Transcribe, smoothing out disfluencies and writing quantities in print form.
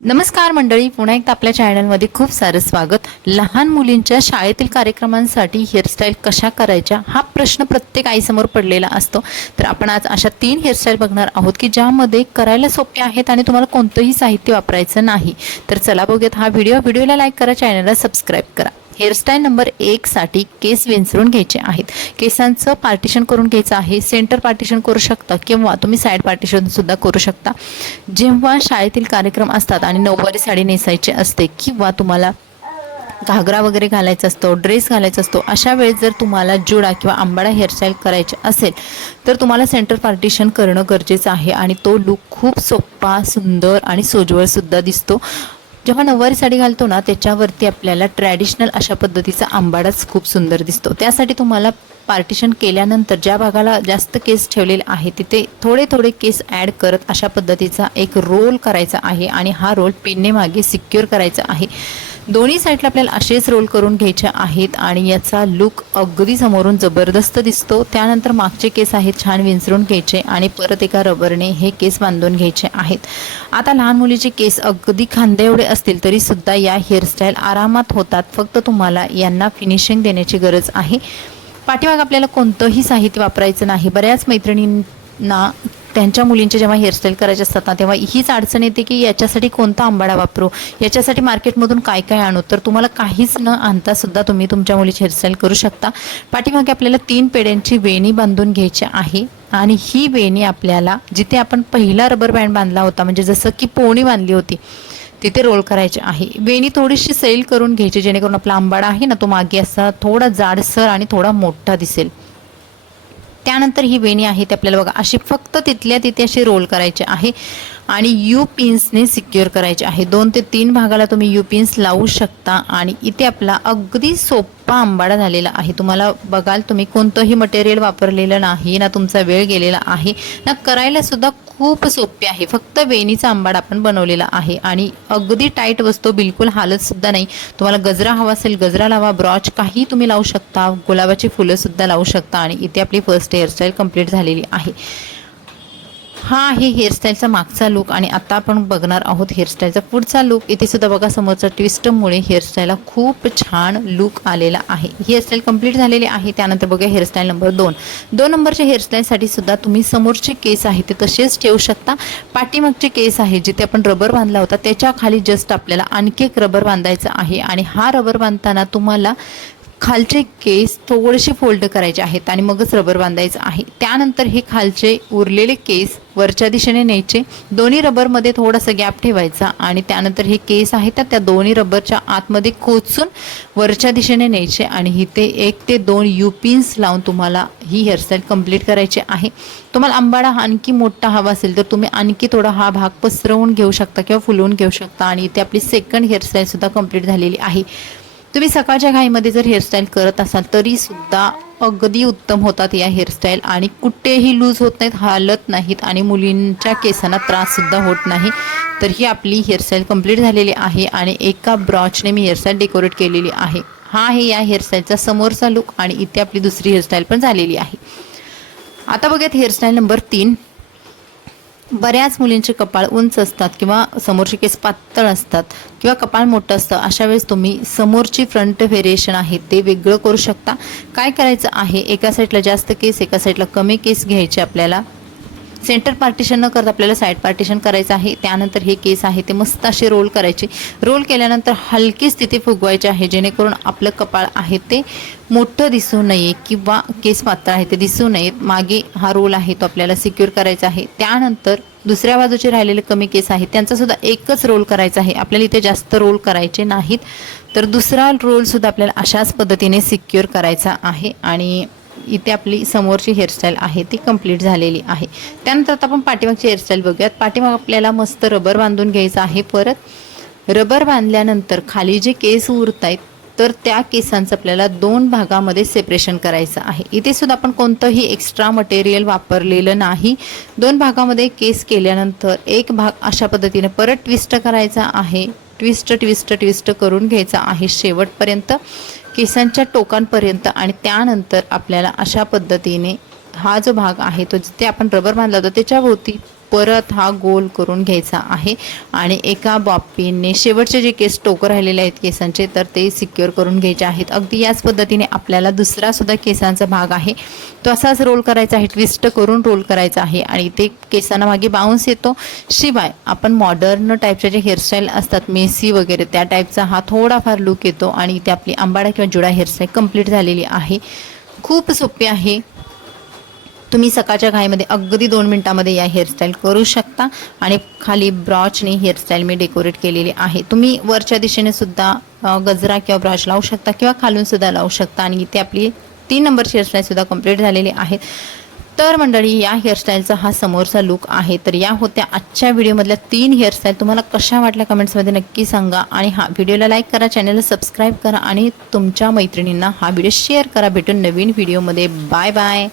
नमस्कार मंडळी, पुन्हा एकदा आपल्या चॅनलमध्ये खूप सारं स्वागत. लहान मुलींच्या शाळेतील कार्यक्रमांसाठी हेअरस्टाईल कशा करायच्या हा प्रश्न प्रत्येक आईसमोर पडलेला असतो. तर आपण आज अशा 3 हेअरस्टाईल बघणार आहोत की ज्यामध्ये करायला सोपे आहेत आणि तुम्हाला कोणतंही साहित्य वापरायचं नाही. तर चला बघूयात हा व्हिडिओला लाईक करा, चॅनलला सबस्क्राईब करा. हेअरस्टाईल नंबर 1 साठी केस विंचरून घ्यायचे आहेत. केसांचं पार्टिशन करून घ्यायचं आहे. सेंटर पार्टिशन करू शकता किंवा तुम्ही साईड पार्टिशन सुद्धा करू शकता. जेव्हा शाळेतील कार्यक्रम असतात आणि नऊवारी साडी नेसायची असते किंवा तुम्हाला घागरा वगैरे घालायचा असतो, ड्रेस घालायचा असतो, अशा वेळेस जर तुम्हाला जुडा किंवा आंबाडा हेअरस्टाईल करायचे असेल तर तुम्हाला सेंटर पार्टिशन करणं गरजेचं आहे आणि तो लूक खूप सोपा, सुंदर आणि सोज्वळ सुद्धा दिसतो. जेव्हा नऊवारी साडी घालतो ना त्याच्यावरती आपल्याला ट्रॅडिशनल अशा पद्धतीचा आंबाडाच खूप सुंदर दिसतो. त्यासाठी तुम्हाला पार्टिशन केल्यानंतर ज्या भागाला जास्त केस ठेवलेले आहे तिथे थोडे थोडे केस ॲड करत अशा पद्धतीचा एक रोल करायचा आहे आणि हा रोल पिनने मागे सिक्युअर करायचा आहे. दोन्ही साईडला आपल्याला असेच रोल करून घ्यायचे आहेत आणि याचा लुक अगदी समोरून जबरदस्त दिसतो. त्यानंतर मागचे केस आहेत छान विंचरून घ्यायचे आणि परत एका रबरने हे केस बांधून घ्यायचे आहेत. आता लहान मुलीचे केस अगदी खांद्या एवढे असतील तरी सुद्धा या हेअरस्टाईल आरामात होतात. फक्त तुम्हाला यांना फिनिशिंग देण्याची गरज आहे. पाठीमाग आपल्याला कोणतंही साहित्य वापरायचं नाही. बऱ्याच मैत्रिणींना त्यांच्या मुलींचे जेव्हा हेअरस्टाईल करायचे असतात ना तेव्हा हीच अडचण येते की याच्यासाठी कोणता आंबाडा वापरू, याच्यासाठी मार्केटमधून काय काय आणू. तर तुम्हाला काहीच न आणता सुद्धा तुम्ही तुमच्या मुलीची हेअरस्टाईल करू शकता. पाठीमागे आपल्याला 3 पेड्यांची वेणी बांधून घ्यायची आहे आणि ही वेणी आपल्याला जिथे आपण पहिला रबर बँड बांधला होता म्हणजे जसं की पोणी बांधली होती तिथे रोल करायचे आहे. वेणी थोडीशी सैल करून घ्यायची जेणेकरून आपला आंबाडा आहे ना तो मागे असा थोडा जाडसर आणि थोडा मोठा दिसेल. त्यानंतर ही वेणी आहे ते आपल्याला बघा अशी फक्त तिथल्या तिथे अशी रोल करायचे आहे आणि यू पिन्सने सिक्युअर करायचे आहे. 2 ते 3 भागाला तुम्ही यू पिन्स लावू शकता आणि इथे आपला अगदी सोपा आंबाडा झालेला आहे. तुम्हाला बघाल तुम्ही कोणतंही मटेरियल वापरलेलं नाही ना, तुमचा वेळ गेलेला आहे ना, करायला सुद्धा खूप सोपे आहे. फक्त वेणीचा आंबाडा आपण बनवलेला आहे आणि अगदी टाईट बसतो, बिलकुल हालत सुद्धा नाही. तुम्हाला गजरा हवा असेल गजरा लावा, ब्रॉच काही तुम्ही लावू शकता, गुलाबाची फुलं सुद्धा लावू शकता आणि इथे आपली फर्स्ट हेअरस्टाईल कंप्लीट झालेली आहे. हा आहे हेअरस्टाईलचा मागचा लुक आणि आता आपण बघणार आहोत हेअरस्टाईलचा पुढचा लुक. इथे सुद्धा बघा समोरचा ट्विस्टमुळे हेअरस्टाईलला खूप छान लुक आलेला आहे. हेअरस्टाईल कंप्लीट झालेली आहे. त्यानंतर बघा हेअरस्टाईल नंबर 2 नंबरच्या हेअरस्टाईलसाठी सुद्धा तुम्ही समोरचे केस आहे ते तसेच ठेवू शकता. पाठीमागचे केस आहे जिथे आपण रबर बांधला होता त्याच्या खाली जस्ट आपल्याला आणखी एक रबर बांधायचा आहे आणि हा रबर बांधताना तुम्हाला खालचे केस थोडेसे फोल्ड करायचे आहेत आणि मगच रबर बांधायचं आहे. त्यानंतर हे खालचे उरलेले केस वरच्या दिशेने न्यायचे. दोन्ही रबरमध्ये थोडासा गॅप ठेवायचा आणि त्यानंतर हे केस आहेत त्या दोन्ही रबरच्या आतमध्ये खोचून वरच्या दिशेने न्यायचे आणि इथे 1 ते 2 यू पिन्स लावून तुम्हाला ही हेअरस्टाईल कंप्लीट करायची आहे. तुम्हाला आंबाडा आणखी मोठा हवा असेल तर तुम्ही आणखी थोडा हा भाग पसरवून घेऊ शकता किंवा फुलवून घेऊ शकता आणि इथे आपली सेकंड हेअरस्टाईल सुद्धा कंप्लीट झालेली आहे. तुम्ही सकाळच्या घाईमध्ये जर हेअरस्टाईल करत असाल तरी सुद्धा अगदी उत्तम होतात या हेअरस्टाईल आणि कुठेही लूज होत नाहीत, हालत नाहीत आणि मुलींच्या केसांना त्राससुद्धा होत नाही. तर ही आपली हेअरस्टाईल कंप्लीट झालेली आहे आणि एका ब्रॉचने मी हेअरस्टाईल डेकोरेट केलेली आहे. हा आहे या हेअरस्टाईलचा समोरचा लुक आणि इथे आपली दुसरी हेअरस्टाईल पण झालेली आहे. आता बघूयात हेअरस्टाईल नंबर 3. बऱ्याच मुलींचे कपाळ उंच असतात किंवा समोरचे केस पातळ असतात किंवा कपाळ मोठं असतं. अशा वेळेस तुम्ही समोरची फ्रंट व्हेरिएशन आहे ते वेगळं करू शकता. काय करायचं आहे, एका साईडला जास्त केस एका साईडला कमी केस घ्यायचे. आपल्याला सेंटर पार्टिशन न करता आपल्याला साईड पार्टिशन करायचं आहे. त्यानंतर हे केस आहे ते मस्त असे रोल करायचे. रोल केल्यानंतर हलकीच तिथे फुगवायचे आहे जेणेकरून आपलं कपाळ आहे ते मोठं दिसू नये किंवा केस पातळ आहे ते दिसू नयेत. मागे हा रोल आहे तो आपल्याला सिक्युअर करायचा आहे. त्यानंतर दुसऱ्या बाजूचे राहिलेले कमी केस आहेत त्यांचा सुद्धा एकच रोल करायचा आहे. आपल्याला इथे जास्त रोल करायचे नाहीत. तर दुसरा रोलसुद्धा आपल्याला अशाच पद्धतीने सिक्युअर करायचा आहे आणि इथे आपली समोरची हेअरस्टाईल आहे ती कंप्लीट झालेली आहे. त्यानंतर आता आपण पाठीमागची हेअरस्टाईल बघूयात. पाठीमाग आपल्याला मस्त रबर बांधून घ्यायचं आहे. परत रबर बांधल्यानंतर खाली जे केस उरत आहेत तर त्या केसांचं आपल्याला 2 भागामध्ये सेपरेशन करायचं आहे. इथे सुद्धा आपण कोणतंही एक्स्ट्रा मटेरियल वापरलेलं नाही. 2 भागामध्ये केस केल्यानंतर एक भाग अशा पद्धतीने परत ट्विस्ट करायचा आहे. ट्विस्ट करून घ्यायचा आहे शेवटपर्यंत केसांच्या टोकांपर्यंत आणि त्यानंतर आपल्याला अशा पद्धतीने हा जो भाग आहे तो जिथे आपण रबर बांधला होता त्याच्याभोवती परत हा गोल करून घ्यायचा आहे आणि एका बॉपिनने शेवटचे जे केस टोकं राहिलेले आहेत केसांचे तर ते सिक्युअर करून घ्यायचे आहेत. अगदी याच पद्धतीने आपल्याला दुसरा सुद्धा केसांचा भाग आहे तो असाच रोल करायचा आहे, ट्विस्ट करून रोल करायचा आहे आणि ते केसांना मागे बाउन्स येतो. शिवाय आपण मॉडर्न टाईपचे जे हेअरस्टाईल असतात मेसी वगैरे त्या टाईपचा हा थोडाफार लुक येतो आणि इथे आपली आंबाडा किंवा जुडा हेअरस्टाईल कंप्लीट झालेली आहे. खूप सोपी आहे. तुम्ही सकाळच्या घाईमध्ये अगदी 2 मिनिटामध्ये या हेअरस्टाईल करू शकता आणि खाली ब्रॉचने हेअरस्टाईल मी डेकोरेट केलेली आहे. तुम्ही वरच्या दिशेने सुद्धा गजरा किंवा ब्रॉच लावू शकता किंवा खालून सुद्धा लावू शकता आणि इथे आपली 3 नंबरची हेअरस्टाईल सुद्धा कंप्लीट झालेली आहे. तर मंडळी या हेअरस्टाईलचा हा समोरचा लुक आहे. तर या होत्या आजच्या व्हिडिओमधल्या 3 हेअरस्टाईल. तुम्हाला कशा वाटल्या कमेंट्समध्ये नक्की सांगा आणि हा व्हिडिओला लाईक करा, चॅनलला सबस्क्राईब करा आणि तुमच्या मैत्रिणींना हा व्हिडिओ शेअर करा. भेटून नवीन व्हिडिओमध्ये. Bye bye.